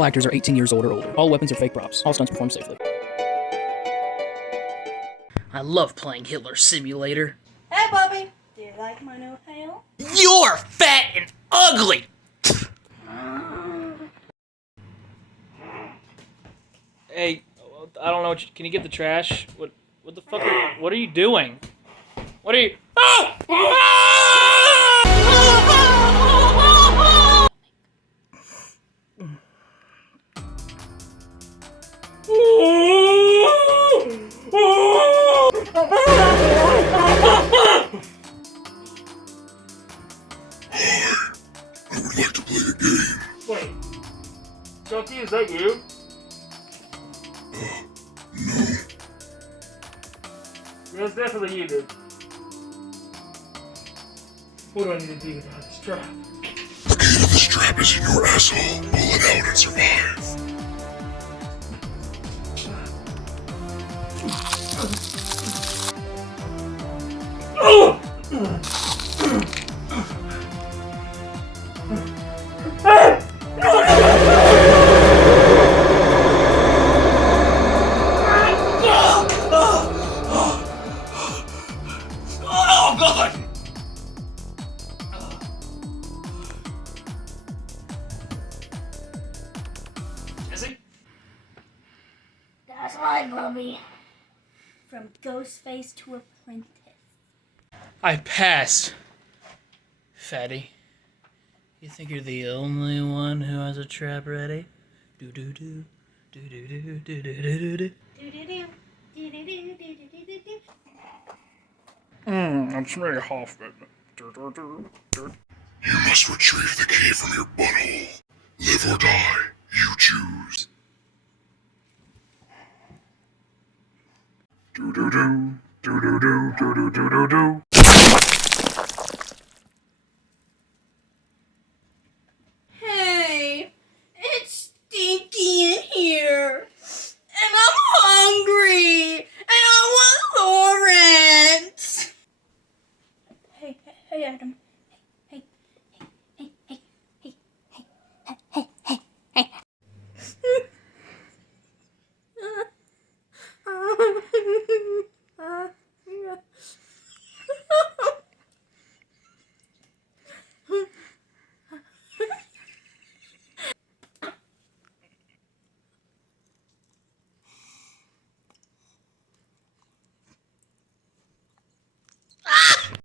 All actors are 18 years old or older. All weapons are fake props. All stunts performed safely. I love playing Hitler Simulator. Hey, Bobby. Do you like my new hair? You're fat and ugly! Hey, I don't know. Can you get the trash? What the fuck? What are you doing? What are you? I would like to play a game. Wait, Chucky, is that you? No. Yeah, it's definitely you, dude. What do I need to do about this trap? The key to the strap is in your asshole. Pull it out and survive. Oh, God! Jesse? That's right, Bobby. From Ghostface to Apprentice. I passed. Fatty. You think you're the only one who has a trap ready? Do do do. Do do do do do do do. That's very Hoffman. You must retrieve the key from your butthole. Live or die, you choose. Do do do do do do do do do do do.